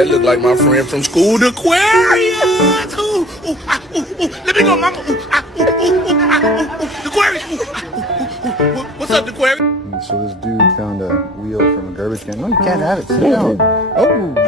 that look like my friend from school, the Aquarius. Ooh, ooh, ah, ooh, ooh. Let me go, mama. Ooh, ah, ooh, ooh, ooh, ah, ooh, ooh. The Aquarius. Ooh, ah, ooh, ooh, ooh. What's up, the Aquarius? So this dude found a wheel from a garbage can. No, you can't have it. Sit down. Oh.